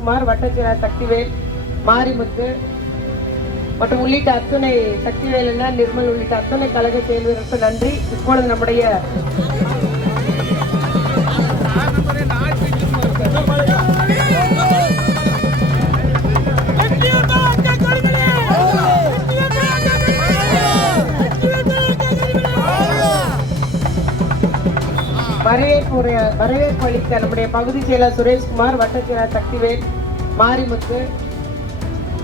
சுரேஷ்குமார், வட்டச்செயலாளர் சக்திவேல், மாரிமுத்து மற்றும் உள்ளிட்ட அத்துணை சக்திவேல் என்ன நிர்மல் உள்ளிட்ட அத்துணை கழக செயல் வீரருக்கு நன்றி. இப்பொழுது நம்முடைய வரவேற்பு அளித்த நம்முடைய பகுதி செயலர் சுரேஷ்குமார், வட்டச்செயலாளர் சக்திவேல், மாரிமுத்து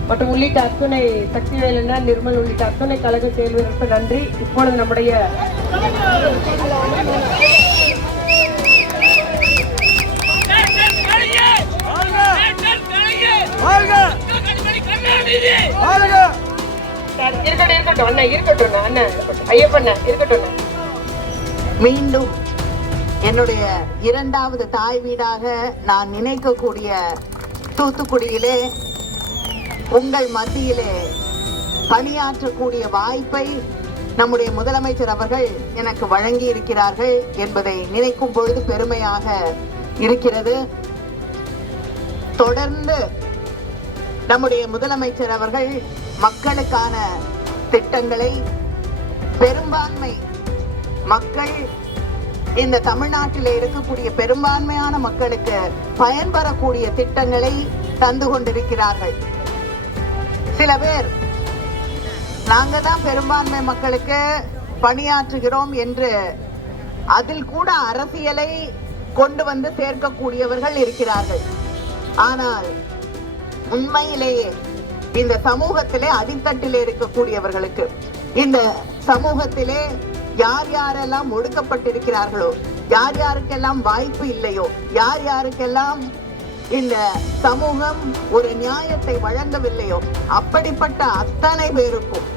மற்றும் உள்ளிட்ட அத்துணை சக்திவேல் என்ன நிர்மல் உள்ளிட்ட அத்துணை கழக செயல் வீரருக்கு நன்றி. இப்பொழுது நம்முடைய மீண்டும் என்னுடைய இரண்டாவது தாய் வீடாக நான் நினைக்கக்கூடிய தூத்துக்குடியிலே உங்கள் மத்தியிலே பணியாற்றக்கூடிய வாய்ப்பை நம்முடைய முதலமைச்சர் அவர்கள் எனக்கு வழங்கி இருக்கிறார்கள் என்பதை நினைக்கும் பொழுது பெருமையாக இருக்கிறது. தொடர்ந்து நம்முடைய முதலமைச்சர் அவர்கள் மக்களுக்கான திட்டங்களை, பெரும்பான்மை மக்கள், இந்த தமிழ்நாட்டில் இருக்கக்கூடிய பெரும்பான்மையான மக்களுக்கு பயன்பெறக்கூடிய திட்டங்களை தந்து கொண்டிருக்கிறார்கள். சில பேர் நாங்க தான் பெரும்பான்மை மக்களுக்கு பணியாற்றுகிறோம் என்று அதில் கூட அரசியலை கொண்டு வந்து சேர்க்கக்கூடியவர்கள் இருக்கிறார்கள். ஆனால் உண்மையிலேயே இந்த சமூகத்திலே அடித்தட்டிலே இருக்கக்கூடியவர்களுக்கு, இந்த சமூகத்திலே யார் யாரெல்லாம் ஒடுக்கப்பட்டிருக்கிறார்களோ, யார் யாருக்கெல்லாம் வாய்ப்பு இல்லையோ, யார் யாருக்கெல்லாம் இந்த சமூகம் ஒரு நியாயத்தை வழங்கவில்லையோ, அப்படிப்பட்ட அத்தனை பேருக்கும்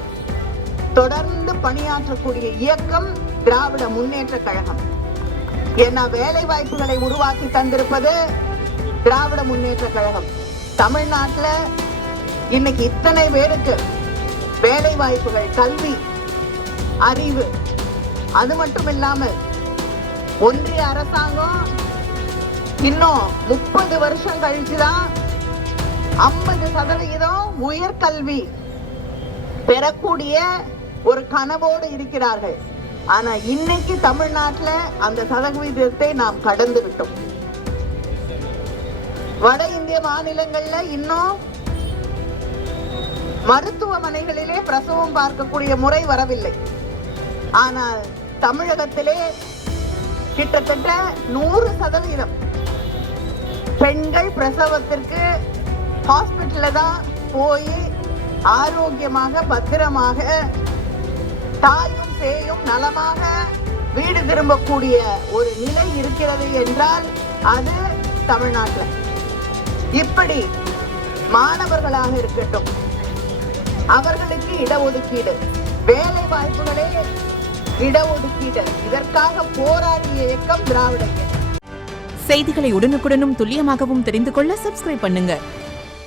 தொடர்ந்து பணியாற்றக்கூடிய இயக்கம் திராவிட முன்னேற்ற கழகம். ஏன்னா வேலை வாய்ப்புகளை உருவாக்கி தந்திருப்பது திராவிட முன்னேற்ற கழகம். தமிழ்நாட்டுல இன்னைக்கு இத்தனை பேருக்கு வேலை வாய்ப்புகள், கல்வி, அறிவு, அது மட்டும் இல்லாமல் ஒன்றிய அரசாங்கம் இன்னும் 30 வருஷம் கழிச்சுதான் 50% உயர்கல்வி பெறக்கூடிய ஒரு கனவோடு இருக்கிறார்கள். ஆனா இன்னைக்கு தமிழ்நாட்டுல அந்த சதவீதத்தை நாம் கடந்து விட்டோம். வட இந்திய மாநிலங்கள்ல இன்னும் மருத்துவமனைகளிலே பிரசவம் பார்க்கக்கூடிய முறை வரவில்லை. ஆனால் தமிழகத்திலே கிட்டத்தட்ட 100% பெண்கள் பிரசவத்திற்கு ஹாஸ்பிட்டல்ல தான் போய் ஆரோக்கியமாக பத்திரமாக தாயும் சேயும் நலமாக வீடு திரும்பக்கூடிய ஒரு நிலை இருக்கிறது என்றால் அது தமிழ்நாட்டில். இப்படி மாணவர்களாக இருக்கட்டும், அவர்களுக்கு இடஒதுக்கீடு, வேலை வாய்ப்புகளே இடஒதுக்கீடு, இதற்காக போராடிய இயக்கம் திராவிட இயக்கம். செய்திகளை உடனுக்குடனும் துல்லியமாகவும் தெரிந்து கொள்ள சப்ஸ்கிரைப் பண்ணுங்க.